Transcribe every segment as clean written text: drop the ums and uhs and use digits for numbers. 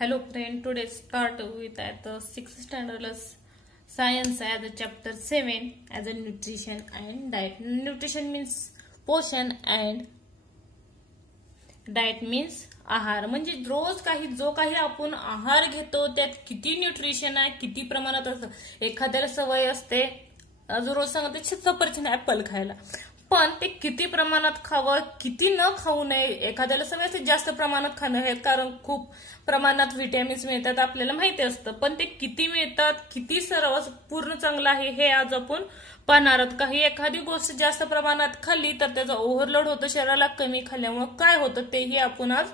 Hello friend, today start with at the 6th standard science as a chapter 7 as a nutrition and diet. Nutrition means पोषण and diet means आहार. म्हणजे रोज जो काही आपण आहार घेतो त्यात किती न्यूट्रिशन आहे, किती प्रमाणात असतं. एखाद्याला सवय असते रोज सांगते सफरचंद ऍपल खायला, पण ते किती प्रमाणात खावं, किती न खाऊ नये. एखाद्याला सवय असते जास्त प्रमाणात खाणं हे, कारण खूप प्रमाणात व्हिटॅमिन्स मिळतात आपल्याला माहिती असतं, पण ते किती मिळतात, किती सर्व पूर्ण चांगलं आहे हे आज आपण पाहणार आहोत. काही एखादी गोष्ट जास्त प्रमाणात खाल्ली तर त्याचा ओव्हरलोड होतं शरीराला, कमी खाल्ल्यामुळे काय होतं तेही आपण आज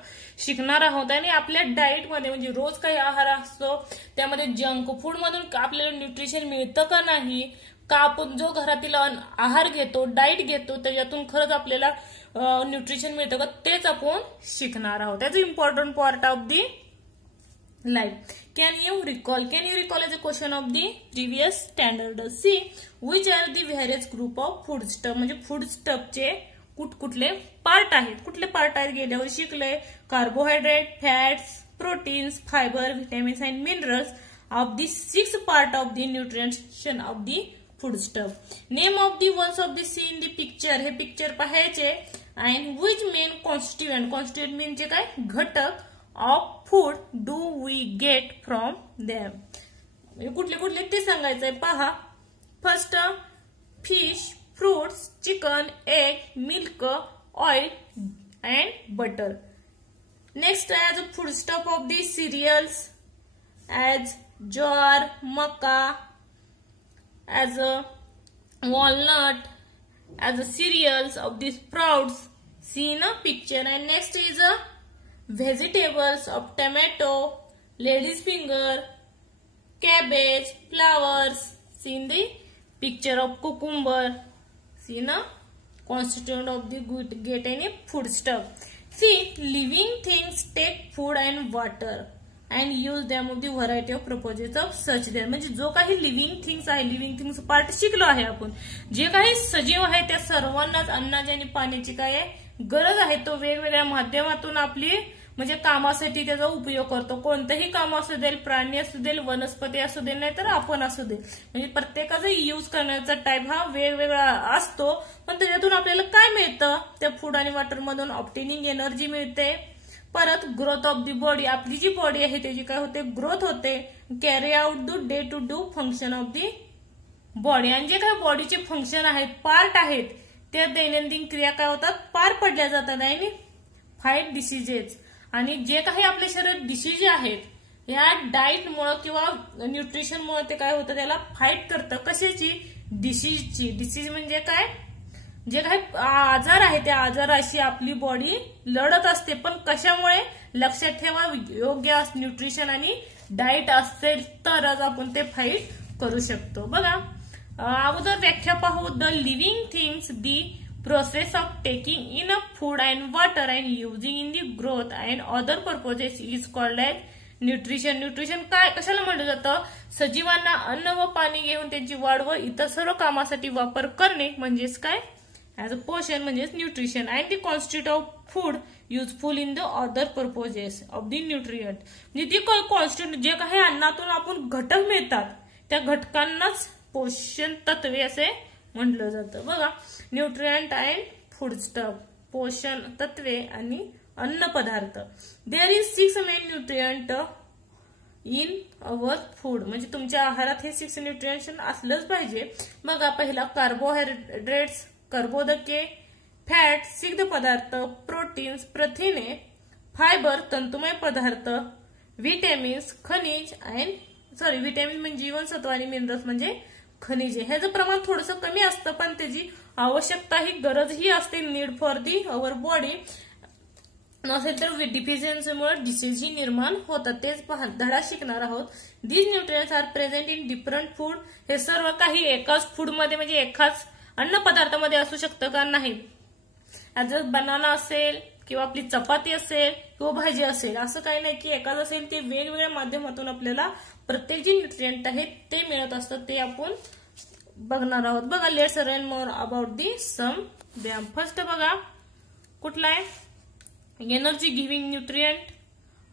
शिकणार आहोत. आणि आपल्या डाएट मध्ये म्हणजे रोज काही आहार असतो त्यामध्ये जंक फूड मधून आपल्याला न्यूट्रिशन मिळतं का नाही, का आपण जो घरातील आहार घेतो, डाएट घेतो त्याच्यातून खरंच आपल्याला न्यूट्रिशन मिळतं का, तेच आपण शिकणार आहोत. त्याच important part of the life. Can you recall as a question of the previous standard? See which are the various group of food stuff. म्हणजे फूड स्टफचे कुठले पार्ट आहेत, कुठले पार्ट आहेत गेल्यावर शिकले. Carbohydrate, fats, proteins, fibre, vitamins and minerals of the 6 part of the nutrition of the food stuff. Name of the ones of the see in the picture. हे picture पाहायचे. And which main constituent म्हणजे काय घटक of food do we get from them. कुठले कुठले ते सांगायचंय पहा. First fish, fruits, chicken, egg, milk, oil and butter. Next as a food stuff of the cereals as jowar, maka, as a walnut, as a cereals of the sprouts seen a picture. And next is a vegetables of tomato, lady's finger, cabbage, flowers seen the picture of cucumber, seen a constituent of the get any food stuff. See, living things take food and water and use them of the variety of purposes of such there. म्हणजे जो काही living things आहे, living things part शिकलो आहे आपण. जे काही सजीव आहे त्या सर्वांनाच अन्नाची आणि पाण्याची काय आहे गरज आहे. तो वेगवेगळ्या माध्यमातून आपली म्हणजे कामासाठी त्याचा उपयोग करतो. कोणतंही काम असू देल, प्राणी असू देल, वनस्पती असू देल, नाही तर आपण असू दे, म्हणजे प्रत्येकाचा यूज करण्याचा टाईप हा वेगवेगळा असतो. पण त्याच्यातून आपल्याला काय मिळतं, त्या फूड आणि वॉटर मधून ऑब्टेनिंग एनर्जी मिळते. परत ग्रोथ ऑफ दी बॉडी, आपली जी बॉडी आहे त्याची काय होते ग्रोथ होते. Carry out the day to do function of the body. आणि जे काही बॉडीचे फंक्शन आहेत, पार्ट आहेत, त्या दैनंदिन क्रिया काय होतात पार पडल्या जातात. आणि फाईट डिसीजेस. आणि जे काही आपल्या शरीरात डिसीज आहेत या डाएटमुळे किंवा न्यूट्रिशनमुळे ते काय होतं त्याला फाईट करतं. कशाची? डिसीजची. डिसीज म्हणजे काय, जे काही आजार आहे त्या आजाराशी आपली बॉडी लढत असते. पण कशामुळे? लक्षात ठेवा, योग्य न्यूट्रिशन आणि डाएट असेल तरच आपण ते फाईट करू शकतो. बघा अगोदर व्याख्या पाहू. The living things the process of taking in a food and water and using in the growth and other purposes is called as nutrition. Nutrition काय कशाला म्हटलं जातं? सजीवांना अन्न व पाणी घेऊन त्यांची वाढ व इतर सर्व कामासाठी वापर करणे म्हणजेच काय ऍज अ पोषण म्हणजेच nutrition. And the constitute of food useful in the other purposes of the nutrient. म्हणजे ती कॉन्स्टिट्यूट जे काही अन्नातून आपण घटक मिळतात त्या घटकांनाच पोषण तत्वे असे म्हटलं जातं. बघा न्यूट्रियंट अँड फूड स्टफ, पोषण तत्वे आणि अन्न पदार्थ. There is 6 main nutrient in our food. म्हणजे तुमच्या आहारात हे 6 न्यूट्रियंट असलंच पाहिजे. बघा पहिला कार्बोहायड्रेट्स, कर्बोदके, फॅट, सिग्ध पदार्थ, प्रोटीन्स, प्रथिने, फायबर, तंतुमय पदार्थ, विटॅमिन्स, खनिज अँड विटॅमिन म्हणजे जीवनसत्व आणि मिनरल्स म्हणजे खनिजे. ह्याचं प्रमाण थोडंसं कमी असतं पण त्याची आवश्यकता ही गरजही असते. Need for the our body. नसेल तर डिफिशियन्सीमुळे डिसीजही निर्माण होतात. तेच धडा शिकणार आहोत. These nutrients are present in different food. हे सर्व काही एकाच फूडमध्ये म्हणजे एकाच अन्न पदार्थामध्ये असू शकतं का? नाही. ऍज अ बनाना असेल किंवा आपली चपाती असेल किंवा भाजी असेल असं काही नाही की एकाच असेल. ते वेगवेगळ्या माध्यमातून आपल्याला प्रत्येक जे न्यूट्रियंट आहेत ते मिळत असतात. ते आपण बघणार आहोत. बघा let's learn more about the some them. First बघा कुठला आहे energy giving nutrient,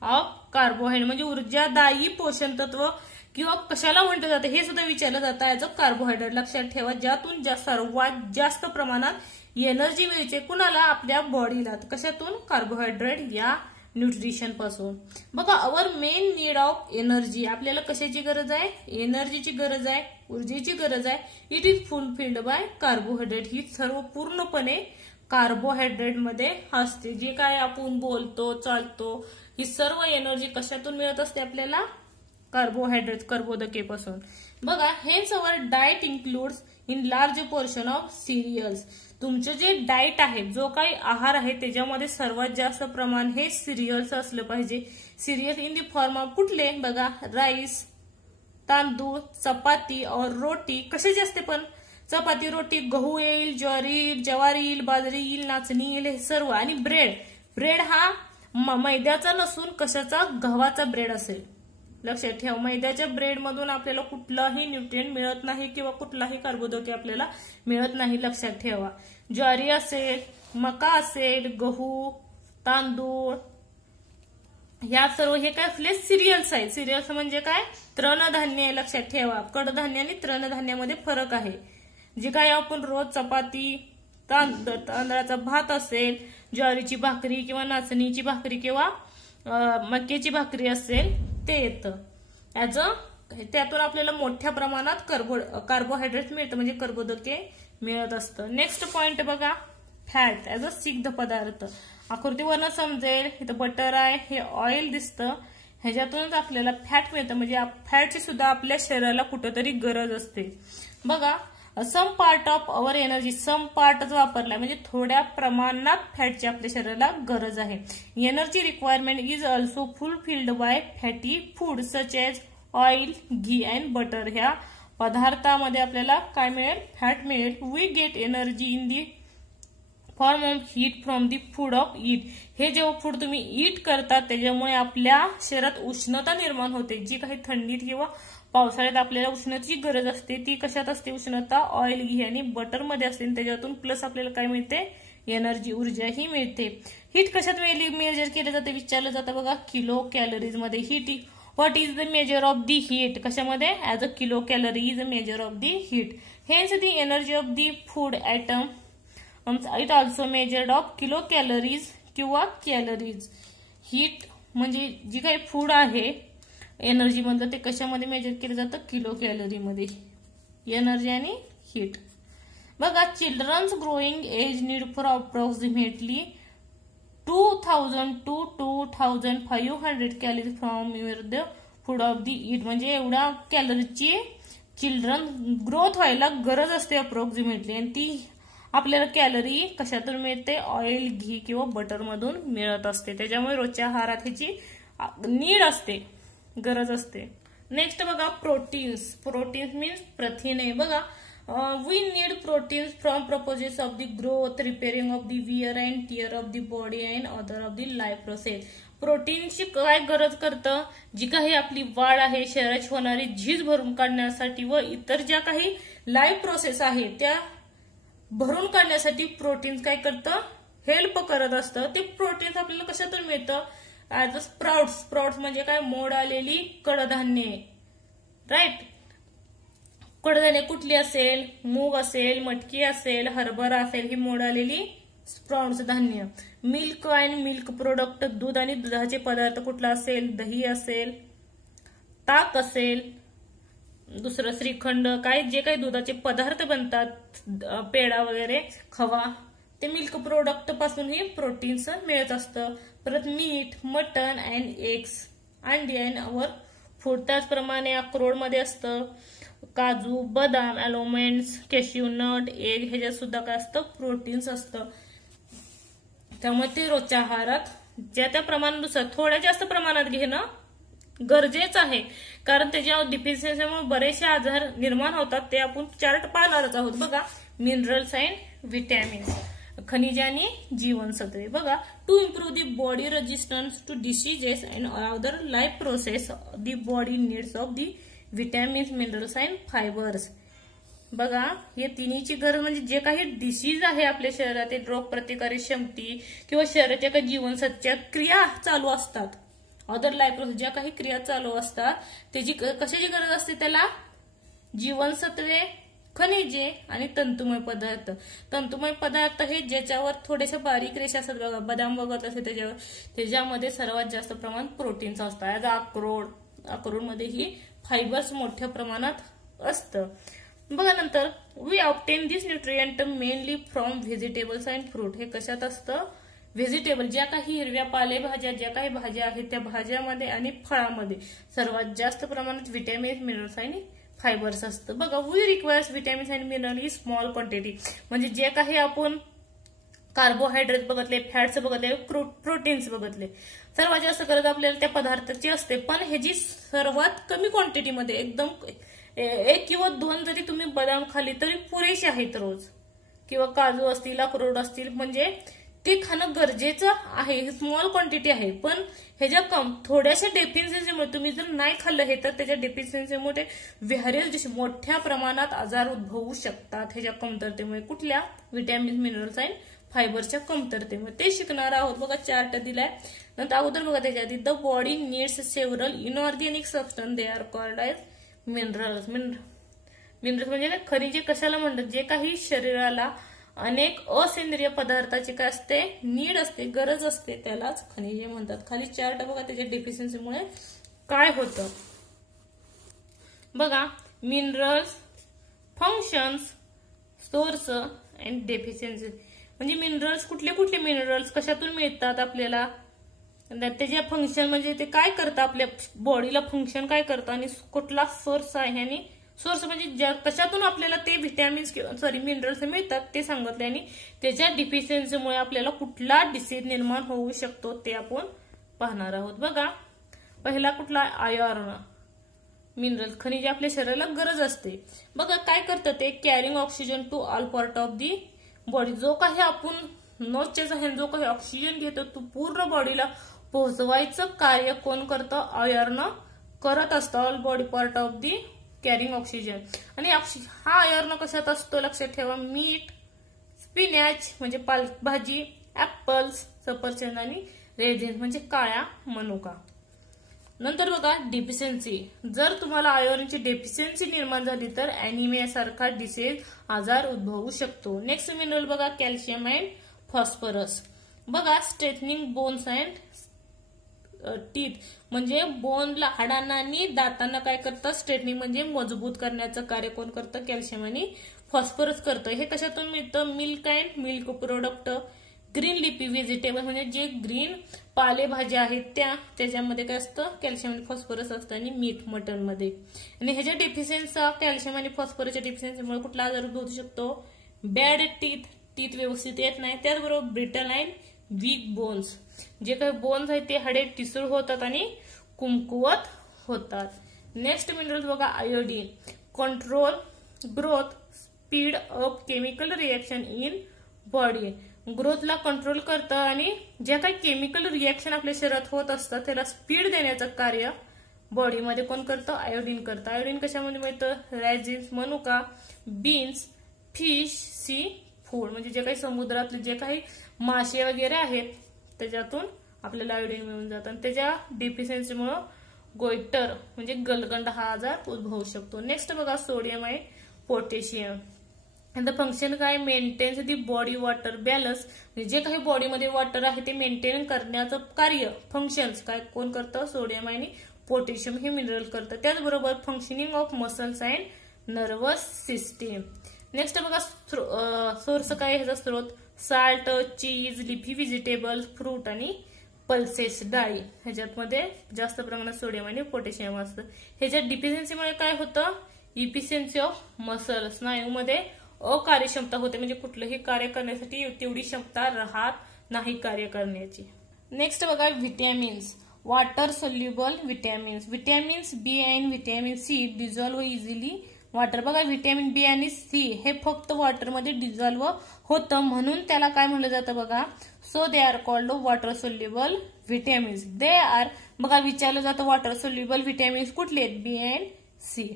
of carbohydrate म्हणजे ऊर्जादायी पोषण तत्व किंवा कशाला म्हटलं जातं हे सुद्धा विचारलं जातं ऍज अ कार्बोहायड्रेट. लक्षात ठेवा, ज्यातून सर्वात जास्त प्रमाणात एनर्जी मिळते कुणाला? आपल्या बॉडीला. कशातून? कार्बोहायड्रेट या न्यूट्रिशन पासून. बघा, our main need of energy, आपल्याला कशाची गरज आहे? एनर्जीची गरज आहे, ऊर्जेची गरज आहे. It is fulfilled by carbohydrate. ही सर्व पूर्णपणे कार्बोहायड्रेट मध्ये असते. जे काय आपण बोलतो, चालतो, ही सर्व एनर्जी कशातून मिळत असते आपल्याला? कार्बोहायड्रेट, कर्बोदकेपासून. बघा, hence our diet includes in large portion of cereals. तुमचं जे डाएट आहे, जो काही आहार आहे, त्याच्यामध्ये सर्वात जास्त प्रमाण हे सिरियल्स असलं पाहिजे. Serial in the form of कुठले? बघा, राईस, तांदूळ, चपाती और रोटी. कशाची असते पण? चपाती, रोटी, गहू येईल, ज्वारी येईल, ज्वारी येईल, बाजरी येईल, नाचणी येईल, हे सर्व. आणि ब्रेड. ब्रेड हा मैद्याचा नसून कशाचा? गव्हाचा ब्रेड असेल. लक्षात ठेवा, मैद्याच्या ब्रेड मधून आपल्याला कुठलाही न्यूट्रिएंट मिळत नाही किंवा कुठलाही कार्बोदके आपल्याला मिळत नाही. लक्षात ठेवा, ज्वारी असेल, मका असेल, गहू, तांदूळ, या सर्व हे काय आपले सिरियल्स आहेत. सिरियल्स म्हणजे काय? तृणधान्य. लक्षात ठेवा, कडधान्य आणि तृणधान्यामध्ये फरक आहे. जे काय आपण रोज चपाती, तांदळाचा भात असेल, ज्वारीची भाकरी किंवा नाचणीची भाकरी किंवा मक्याची भाकरी असेल, ते येतं ऍज अ. त्यातून आपल्याला मोठ्या प्रमाणात कार्बोहायड्रेट मिळतं, म्हणजे कर्बोदके मिळत असतं. नेक्स्ट पॉइंट बघा, फॅट ऍज अ सिग्ध पदार्थ. आकृतीवरनं समजेल, इथं बटर आहे, हे ऑइल दिसतं, ह्याच्यातूनच आपल्याला फॅट मिळतं. म्हणजे फॅटची सुद्धा आपल्या शरीराला कुठेतरी गरज असते. बघा, some part of our energy, some पार्टच वापरलाय म्हणजे थोड्या प्रमाणात फॅटची आपल्या शरीराला गरज आहे. Energy requirement is also fulfilled by fatty food such as oil, ghee and butter. ह्या पदार्थामध्ये आपल्याला काय मिळेल? फॅट मिळेल. We get energy in the form of heat from the food of eat. हे जेव्हा फूड तुम्ही ईट करतात त्याच्यामुळे आपल्या शरीरात उष्णता निर्माण होते. जी काही थंडीत किंवा पावसाळ्यात आपल्याला उष्णतेची गरज असते, ती कशात असते? उष्णता ऑइल, घी आणि बटर मध्ये असते. त्याच्यातून प्लस आपल्याला काय मिळते? एनर्जी, ऊर्जा ही मिळते. हीट कशात मेजर केलं जातं? विचारलं जातं बघा, किलो कॅलरीज मध्ये. Heat, what is the measure of the heat? कशामध्ये? As a kilo calorie is a measure of the heat. Hence the energy of the food item it also measured of kilo calories किंवा calories. Heat म्हणजे जी काही food आहे energy मधलं, ते कशामध्ये measure केलं जातं? किलो कॅलरी मध्ये. एनर्जी आणि हीट. बघा, children's growing age need for approximately 2000 to 2500 calorie from the food of the eat. म्हणजे एवढ्या कॅलरीची चिल्ड्रन ग्रोथ व्हायला गरज असते अप्रॉक्सिमेटली. आणि ती आपल्याला कॅलरी कशातून मिळते? ऑइल, घी किंवा बटर मधून मिळत असते. त्याच्यामुळे रोजच्या आहारात ह्याची नीड असते, गरज असते. नेक्स्ट बघा, प्रोटीन्स. प्रोटीन्स मीन्स प्रथिने. बघा, we need proteins from purposes of the growth, repairing of the wear and tear of the body and other of the life process. प्रोटीनची काय गरज करतं? जी काही आपली वाढ आहे, शरीराची होणारी झीज भरून काढण्यासाठी व इतर ज्या काही लाईफ प्रोसेस आहे त्या भरून काढण्यासाठी प्रोटीन्स काय करतं? हेल्प करत असतं. ते प्रोटीन्स आपल्याला कशातून मिळतं? As a sprouts. स्प्राउट्स म्हणजे काय? मोड आलेली कडधान्ये. राईट. कडधान्ये कुठली असेल? मूग असेल, मटकी असेल, हरभरा असेल, ही मोड आलेली स्प्राउट्स धान्य. मिल्क अँड मिल्क प्रोडक्ट, दूध आणि दुधाचे पदार्थ कुठला असेल? दही असेल, ताक असेल, दुसरं श्रीखंड, काय जे काही दुधाचे पदार्थ बनतात, पेढा वगैरे, खवा, ते मिल्क प्रोडक्ट पासून ही प्रोटीन्स मिळत असतं. परत मीठ, मटन अँड एग्स, अंडी अँड अवर फूड. त्याचप्रमाणे अक्रोड मध्ये असतं काजू, बदाम, अल्मंड्स, कॅश्यू नट, एग, ह्याच्यात सुद्धा काय असतं? प्रोटीन्स असतं. त्यामुळे ते रोजच्या आहारात ज्या त्या प्रमाणानुसार थोड्या जास्त प्रमाणात घेणं गरजेचं आहे. कारण त्याच्या डिफिशियन्सीमुळे बरेचसे आजार निर्माण होतात. ते आपण चार्ट पाहणारच आहोत. बघा, मिनरल्स अँड व्हिटॅमिन्स, खनिज आणि जीवनसत्वे. बघा, to improve the body resistance to diseases and other life process the body needs of the vitamins, minerals and fibres. बघा, हे तिन्हीची गरज म्हणजे जे काही डिसीज आहे आपल्या शरीरात, रोग प्रतिकारक क्षमती किंवा शरीराच्या काही जीवनसत्वाच्या क्रिया चालू असतात, अदर लाईफ प्रोसेस ज्या काही क्रिया चालू असतात त्याची कशाची गरज असते त्याला? जीवनसत्वे, खनिजे आणि तंतुमय पदार्थ. तंतुमय पदार्थ हे ज्याच्यावर थोडेसे बारीक रेषा असतात बघा, बदाम वगैरे असे त्याच्यावर, त्याच्यामध्ये सर्वात जास्त प्रमाणात प्रोटीन्स असतात. ऍज अक्रोडमध्ये ही फायबर्स मोठ्या प्रमाणात असतं. बघा नंतर we obtain this nutrient mainly from vegetables and fruit. हे कशात असतं? व्हेजिटेबल, ज्या काही हिरव्या पालेभाज्या, ज्या काही भाज्या आहेत त्या भाज्यामध्ये आणि फळामध्ये सर्वात जास्त प्रमाणात व्हिटॅमिन्स, मिनरल्स आणि फायबर्स असतं. बघा, we requires vitamins and mineral in small quantity. म्हणजे जे काही आपण कार्बोहायड्रेट बघितले, फॅट्स बघितले, प्रोटीन्स बघितले, सर्वात जास्त गरज आपल्याला त्या पदार्थाची असते. पण ह्याची सर्वात कमी क्वांटिटीमध्ये, एकदम 1 किंवा 2 जरी तुम्ही बदाम खाली तरी पुरेसे आहेत रोज, किंवा काजू असतील, अक्रोड असतील, म्हणजे ते खाणं गरजेचं आहे. स्मॉल क्वांटिटी आहे, पण ह्याच्या थोड्याशा डेफिशियन्सीमुळे तुम्ही जर नाही खाल्लं हे तर त्याच्या डेफिशियन्सीमुळे व्हेरियस जसे मोठ्या प्रमाणात आजार उद्भवू शकतात. ह्याच्या कमतरतेमुळे, कुठल्या? व्हिटॅमिन, मिनरल्स आणि फायबरच्या कमतरतेमुळे. ते शिकणार आहोत. बघा चार्ट दिलाय. नंतर अगोदर बघा त्याच्या आधी the body needs several inorganic substance, they are called as minerals. Minerals म्हणजे खनिजे कशाला म्हणतात? जे काही शरीराला अनेक असेंद्रिय पदार्थाची काय असते? नीड असते, गरज असते, त्यालाच खनिजे म्हणतात. खाली चार्ट बघा त्याच्या डेफिशियन्सीमुळे काय होतं. बघा, minerals, functions, source and deficiency. म्हणजे मिनरल्स, कुठले कुठले मिनरल्स कशातून मिळतात आपल्याला, त्याचे फंक्शन म्हणजे ते काय करतं, आपल्या बॉडीला फंक्शन काय करतं, आणि कुठला सोर्स आहे. आणि सोर्स म्हणजे कशातून आपल्याला ते व्हिटॅमिन्स मिनरल्स मिळतात ते सांगितले. आणि त्याच्या डिफिशियन्सीमुळे आपल्याला कुठला डिसीज निर्माण होऊ शकतो ते आपण पाहणार आहोत. बघा, पहिला कुठला? आयर्न. मिनरल, खनिजे आपल्या शरीराला गरज असते. बघा काय करतं ते? Carrying oxygen two all part of the body. जो काही आपण नोजच्या आहे, जो काही ऑक्सिजन घेतो तो पूर्ण बॉडीला पोहोचवायचं कार्य कोण करतं? आयर्न करत असतं. All body part of the carrying oxygen. आणि हा आयर्न कशात असतो? लक्षात ठेवा. मीठ, स्पिनॅच म्हणजे पालभाजी, ऍपल्स, सफरचंद आणि रेझिन्स म्हणजे काळ्या मनुका. नंतर बघा डेफिशियन्सी. जर तुम्हाला आयर्नची डेफिशियन्सी निर्माण झाली तर अॅनिमिया सारखा डिसीज, आजार उद्भवू शकतो. नेक्स्ट मिनरल बघा, कॅल्शियम अँड फॉस्फरस. बघा, स्ट्रेथनिंग बोन्स अँड टीथ म्हणजे बोनला, हाडांना आणि दातांना काय करतं? स्ट्रेटनिंग म्हणजे मजबूत करण्याचं कार्य कोण करतं? कॅल्शियम आणि फॉस्फरस करतं. हे कशातून मिळतं? Milk and milk product. Green लिपी व्हेजिटेबल म्हणजे जे ग्रीन पालेभाज्या आहेत त्याच्यामध्ये काय असतं? कॅल्शियम आणि फॉस्फरस असतं. आणि मीठ, मटन मध्ये. आणि ह्याच्या डेफिशियन्सी, कॅल्शियम आणि फॉस्फरसच्या डेफिशियन्सीमुळे कुठला आजार उद्भवू शकतो? बॅड टीथ व्यवस्थित येत नाही. त्याचबरोबर ब्रिटल अँड वीक बोन्स. जे काही बोन्स आहेत ते हाडे ठिसूळ होतात आणि कमकुवत होतात. नेक्स्ट मिनरल्स बघा, iodine. Control growth, speed up chemical reaction in body. ग्रोथला कंट्रोल करतं आणि ज्या काही केमिकल रिएक्शन आपल्या शरीरात होत असतात त्याला स्पीड देण्याचं कार्य बॉडीमध्ये कोण करतं? आयोडीन करतं. आयोडीन कशामध्ये मिळतं? रायझिन्स, मनुका, बीन्स, फिश, सी फूड म्हणजे जे काही समुद्रातले जे काही मासे वगैरे आहेत त्याच्यातून आपल्याला आयोडीन मिळून जातं. आणि त्याच्या डिफिशियन्सीमुळे गोइटर म्हणजे गलगंड हा आजार उद्भवू शकतो. नेक्स्ट बघा, सोडियम आणि पोटॅशियम. आणि फंक्शन काय? Maintains the body water balance. म्हणजे जे काही बॉडीमध्ये वॉटर आहे ते मेंटेन करण्याचं कार्य, फंक्शन्स काय कोण करतं? सोडियम आणि पोटॅशियम हे मिनरल करतं. त्याचबरोबर functioning of muscles and nervous system. Next बघा, सोर्स काय? ह्याचा स्रोत साल्ट, चीज, लिफी व्हेजिटेबल्स, फ्रूट आणि पल्सेस, डाळी. ह्याच्यामध्ये जास्त प्रमाणात सोडियम आणि पोटॅशियम असतं. ह्याच्या डिफिशियन्सीमुळे काय होतं? इफिशियन्सी ऑफ मसल, स्नायूमध्ये अकार्यक्षमता होते. म्हणजे कुठलंही कार्य करण्यासाठी तेवढी क्षमता राहत नाही कार्य करण्याची. नेक्स्ट बघा, vitamins. Water soluble vitamins. Vitamins B and vitamin C dissolve easily water. बघा, व्हिटॅमिन बी आणि सी हे फक्त वॉटरमध्ये डिझॉल्व्ह होतं म्हणून त्याला काय म्हणलं जातं? बघा, so they are called water soluble vitamins. They are, बघा विचारलं जातं वॉटर सोल्युबल व्हिटॅमिन्स कुठले आहेत? B and C.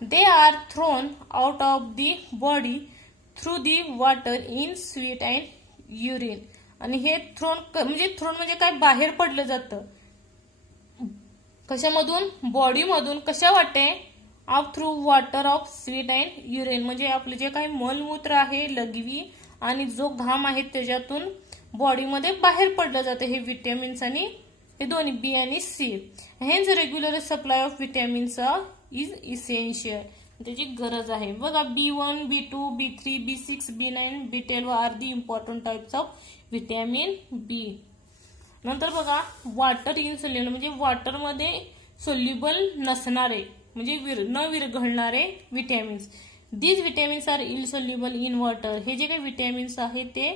They are thrown out of the body through the water in sweat and urine. आणि हे थ्रोन म्हणजे काय? बाहेर पडलं जातं. कशामधून, बॉडीमधून कशा वाटे, of through water of sweet and urine, म्हणजे आपले जे काही मलमूत्र आहे, लघवी आणि जो घाम आहे त्याच्यातून बॉडीमध्ये बाहेर पडलं जातं हे विटॅमिन्स आणि हे दोन्ही बी आणि C. Hence regular supply of vitamins is essential, त्याची गरज आहे. बघा B1, B2, B3, B6, B9, B12 are the important types of vitamin B. नंतर बघा वॉटर इनसोल्युबल, म्हणजे वॉटरमध्ये सोल्युबल नसणारे, म्हणजे न विरघळणारे vitamins. These vitamins are insoluble in water, हे जे काही विटॅमिन्स आहेत ते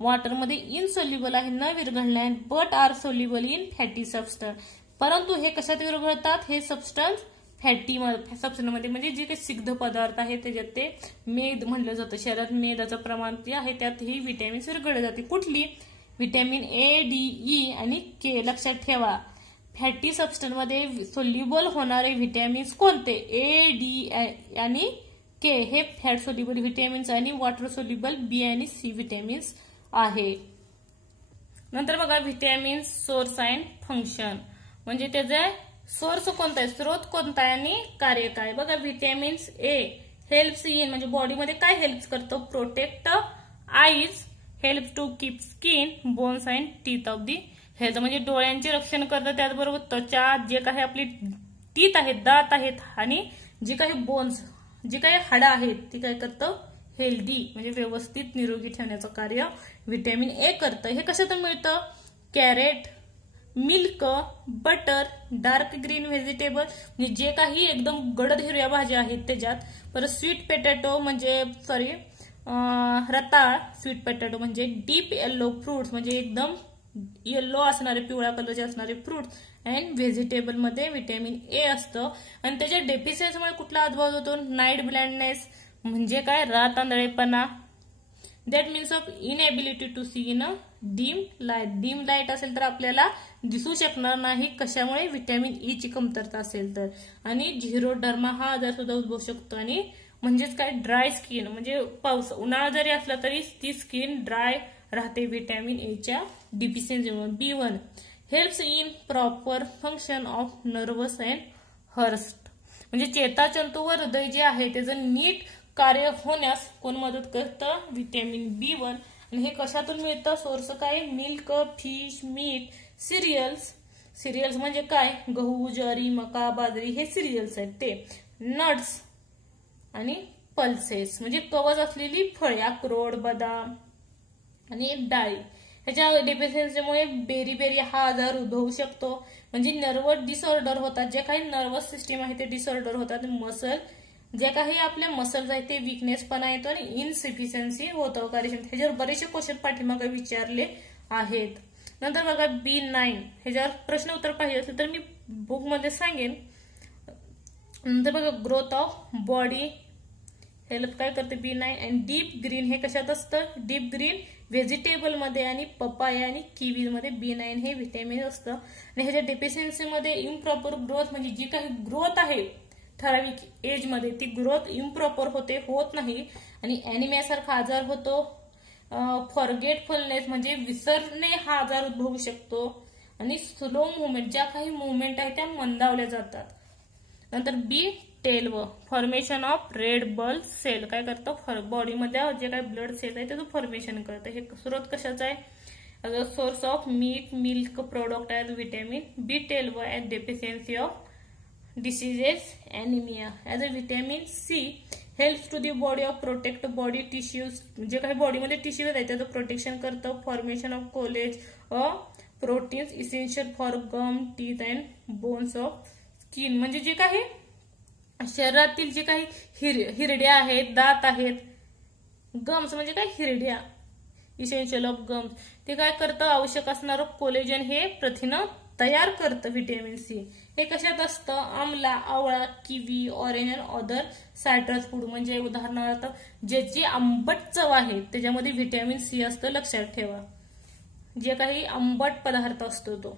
वॉटरमध्ये इनसोल्युबल आहे, न विरघळणारे, but are soluble in fatty substance, परंतु हे कशात विरघळतात, हे सबस्टन्स फॅटी सबस्टन्समध्ये, म्हणजे जे काही सिग्ध पदार्थ आहे त्याच्यात ते मेद म्हणलं जातं, शरीरात मेदाचं प्रमाण जे आहे त्यात ही विटॅमिन्स विरघळले जाते. कुठली, विटॅमिन ए, डी, ई आणि के. लक्षात ठेवा, फॅटी सबस्टन्समध्ये सोल्युबल होणारे विटॅमिन्स कोणते, ए, डी आणि के हे फॅट सोल्युबल विटॅमिन्स आणि वॉटर सोल्युबल बी आणि सी विटॅमिन्स आहे. नंतर बघा विटॅमिन्स सोर्स अँड फंक्शन, म्हणजे त्याचा सोर्स कोणता आहे, स्रोत कोणता आहे आणि कार्य काय. बघा विटॅमिन्स ए हेल्प्स इन, म्हणजे बॉडीमध्ये काय हेल्प करतो, protect eyes, help to keep skin, bones and teeth of the health, म्हणजे डोळ्यांचे रक्षण करतं, त्याचबरोबर त्वचा, जे काही आपली टीथ आहेत, दात आहेत आणि जे काही बोन्स, जे काही हाडं आहेत ती काय करतं, हेल्दी म्हणजे व्यवस्थित निरोगी ठेवण्याचं कार्य विटॅमिन ए करतं. हे कशातून मिळतं, carrot, milk, butter, dark green vegetable, म्हणजे जे काही एकदम गडद हिरव्या भाज्या आहेत त्याच्यात, परत स्वीट पोटॅटो म्हणजे रताळ, स्वीट पोटॅटो म्हणजे डीप येल्लो फ्रुट्स, म्हणजे एकदम येल्लो असणारे, पिवळ्या कलरचे असणारे फ्रुट्स, अँड व्हेजिटेबल मध्ये विटॅमिन ए असतं. आणि त्याच्या डेफिशियन्सीमुळे कुठला उद्भव होतो, नाईट ब्लाइंडनेस, म्हणजे काय, रात आंधळेपणा, that means of inability to see in a dim light. Dim light असेल तर आपल्याला दिसू शकणार नाही, कशामुळे, विटॅमिन ई ची कमतरता असेल तर. आणि झिरोडर्मा हा आजार सुद्धा उद्भवू शकतो. आणि म्हणजेच काय, ड्राय स्किन, म्हणजे पाऊस उन्हाळा जरी असला तरी ती स्किन ड्राय राहते विटॅमिन ए च्या डिफिशियन्सीमुळे. B1 helps in proper function of nervous and हर्स्ट, म्हणजे चेतातंतू व हृदय जे आहे त्याचं नीट कार्य होण्यास कोण मदत करतं, विटॅमिन B1. आणि हे कशातून मिळतं, सोर्स काय, मिल्क, फिश, मीट, सिरियल्स म्हणजे काय, गहू, ज्वारी, मका, बाजरी हे सिरियल्स आहेत ते, नट्स आणि पल्सेस म्हणजे कवच असलेली फळे, अक्रोड, बदाम आणि डाळी. ह्याच्या डेफिशियन्सीमुळे बेरी हा आजार उद्भवू शकतो. म्हणजे नर्वस डिसऑर्डर होतात, जे काही नर्वस सिस्टीम आहे ते डिसऑर्डर होतात. मसल, जे काही आपल्या मसल्स आहेत ते विकनेसपणा येतो आणि इनसफिशियन्सी होतं, कार्यक्षमता. ह्याच्यावर बरेचसे क्वेश्चन पाठीमागे विचारले आहेत. नंतर बघा B9, ह्याच्यावर प्रश्न उत्तर पाहिजे असेल तर मी बुक मध्ये सांगेन. नंतर बघा ग्रोथ ऑफ बॉडी हेल्प काय करते B9. अँड डीप ग्रीन हे कशात असतं, डीप ग्रीन व्हेजिटेबल मध्ये आणि पपाया आणि किवी मध्ये B9 हे विटॅमिन असतं. आणि ह्याच्या डेफिशियन्सी मध्ये इम्प्रॉपर ग्रोथ, म्हणजे जी काही ग्रोथ आहे ठराविक एज मध्ये ती ग्रोथ इम्प्रॉपर होत नाही. आणि अॅनिमिया सारखा आजार होतो. फॉरगेटफुलनेस म्हणजे विसरणे हा आजार उद्भवू शकतो. आणि स्लो मुवमेंट, ज्या काही मुवमेंट आहे त्या मंदावल्या जातात. नंतर B12 formation of red blood cell, काय करतं, बॉडीमध्ये जे काही ब्लड सेल आहे त्याचं फॉर्मेशन करतं. हे स्रोत कशाचा आहे, as a source of meat, milk product as vitamin B12 as deficiency of diseases, anaemia. As a vitamin C helps to the body of protect body tissues, जे काही बॉडीमध्ये टिश्यूज आहे त्याचं प्रोटेक्शन करतं. Formation of collagen proteins essential for gum, teeth and bones of skin, म्हणजे जे काही शरीरातील जे काही हिरड्या आहेत, दात आहेत, गम्स म्हणजे काय, हिरड्या, इसेन्शियल ऑफ गम्स, ते काय करतं, आवश्यक असणारं कोलेजन हे प्रथिनं तयार करतं. विटॅमिन सी हे कशात असतं, आमला, आवळा, kiwi, orange and other citrus food, म्हणजे उदाहरणार्थ ज्याची आंबट चव आहे त्याच्यामध्ये विटॅमिन सी असतं, लक्षात ठेवा. जे काही आंबट पदार्थ असतो तो.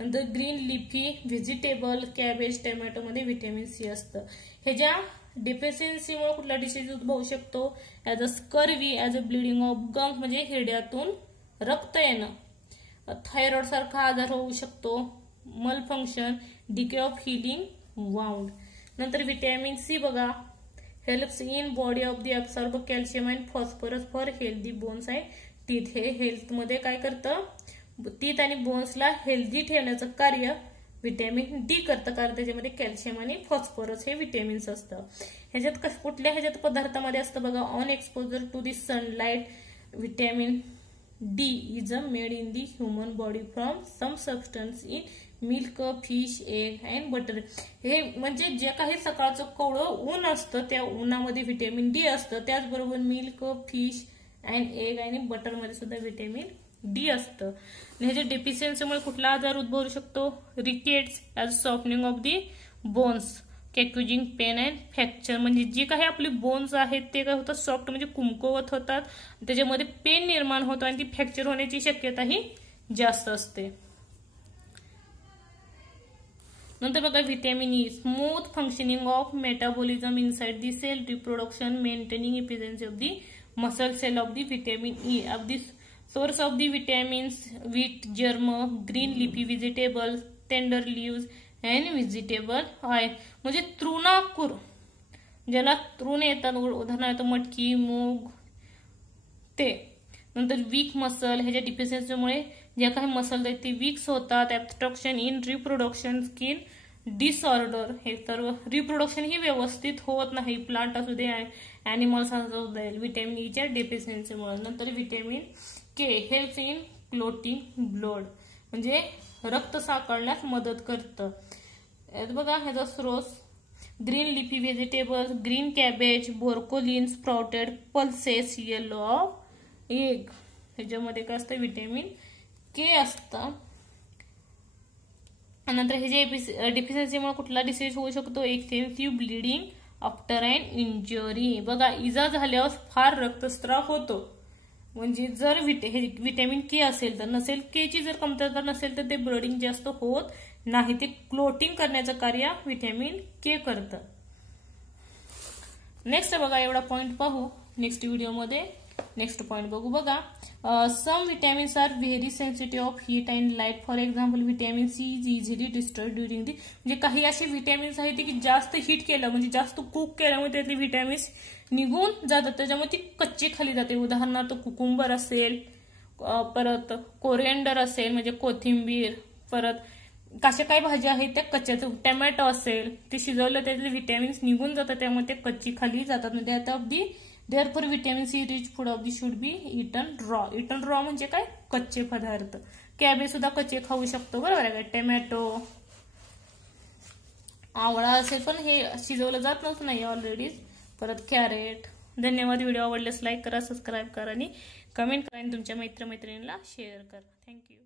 नंतर green leafy vegetable, cabbage, tomato मध्ये विटॅमिन सी असतं. ह्याच्या डेफिशियन्सीमुळे कुठला डिसीज उद्भवू शकतो, as a scurvy, as a bleeding of gums म्हणजे हिरड्यातून रक्त येणं, थायरॉइड सारखा आजार होऊ शकतो, मल function, decay of healing wound. नंतर व्हिटॅमिन सी बघा, helps in body of the absorb calcium and phosphorus for healthy bones and teeth. हे हेल्थ मध्ये काय करतं, टीथ आणि बोन्सला हेल्दी ठेवण्याचं कार्य व्हिटॅमिन डी करतं, कारण त्याच्यामध्ये कॅल्शियम आणि फॉस्फरस हे व्हिटॅमिन्स असतं. ह्याच्यात कुठल्या ह्याच्यात पदार्थामध्ये असतं बघा, on exposure to the sunlight vitamin D is made in the human body from some substance in milk, fish, egg and butter. हे म्हणजे जे काही सकाळचं कोवळं ऊन असतं त्या उन्हामध्ये व्हिटॅमिन डी असतं, त्याचबरोबर मिल्क, फिश अँड एग आणि बटर मध्ये सुद्धा व्हिटॅमिन डी असतं. ह्याच्या डेफिशियन्सीमुळे कुठला आजार उद्भवू शकतो, rickets as softening of the bones, causing pain and fracture. म्हणजे जे काही आपली बोन्स आहेत ते काय होतात, सॉफ्ट म्हणजे कुमकुवत होतात, त्याच्यामध्ये पेन निर्माण होतो आणि ती फ्रॅक्चर होण्याची शक्यताही जास्त असते. नंतर बघा vitamin E, smooth functioning of metabolism inside the cell, reproduction, maintaining efficiency of the muscle cell of the vitamin E. Of the source of the vitamins, wheat, germ, green leafy vegetables, tender leaves and vegetable oil. म्हणजे तृणाकुर, ज्याला तृण येतात, उदाहरणार्थ मटकी, मूग ते. नंतर वीक मसल, ह्याच्या डिफिशियन्सीमुळे ज्या काही मसल आहेत ते वीक्स होतात. Abstraction in reproduction, skin disorder, हे सर्व रिप्रोडक्शन ही व्यवस्थित होत नाही, प्लांट असू दे ॲनिमल्स असू दे, व्हिटॅमिन ईच्या डेफिशियन्सीमुळे. नंतर vitamin K, helps in clotting blood, म्हणजे रक्त साकळण्यास मदत करतं. बघा ह्याचा स्रोत, green leafy vegetables, green cabbage, broccoli, sprouted pulses, yellow of egg, ह्याच्यामध्ये काय असतं, व्हिटॅमिन के असतं. नंतर ह्याच्या डिफिशियन्सीमुळे कुठला डिसीज होऊ शकतो, extensive bleeding after and injury. बघा इजा झाल्यावर फार रक्तस्राव होतो, म्हणजे जर व्हिटॅमिन के असेल तर, नसेल के ची जर कमतरता नसेल तर ते ब्लिडिंग जास्त होत नाही, ते क्लोटिंग करण्याचं कार्य व्हिटॅमिन के करतं. नेक्स्ट बघा एवढा पॉइंट पाहू नेक्स्ट व्हिडिओमध्ये. नेक्स्ट पॉइंट बघू बघा, some vitamins are very sensitive of heat and light. For example vitamin C is easily destroyed during the. म्हणजे काही असे व्हिटॅमिन्स आहेत की जास्त हीट केलं म्हणजे जास्त कुक केल्यामुळे त्यातले व्हिटॅमिन्स निघून जातात, त्याच्यामुळे ती कच्ची खाली जाते. उदाहरणार्थ कुकुंबर असेल, परत कोरिएंडर असेल म्हणजे कोथिंबीर, परत अशा काही भाज्या आहेत त्या कच्च्याच, टोमॅटो असेल ते शिजवलं त्यातले व्हिटॅमिन्स निघून जातात, त्यामुळे ते कच्ची खाली जातात. म्हणजे आता अगदी therefore vitamin C rich food of the should be eaten raw. Eaten raw म्हणजे काय, कच्चे पदार्थ. कॅबेज सुद्धा कच्चे खाऊ शकतो, बरोबर आहे का. टोमॅटो, आवळा असेल पण हे शिजवलं जात नाही ऑलरेडीच. परत कॅरेट. धन्यवाद. व्हिडिओ आवडल्यास लाईक करा, सबस्क्राईब करा आणि कमेंट करा आणि तुमच्या मित्रमैत्रिणींना शेअर करा. थँक्यू.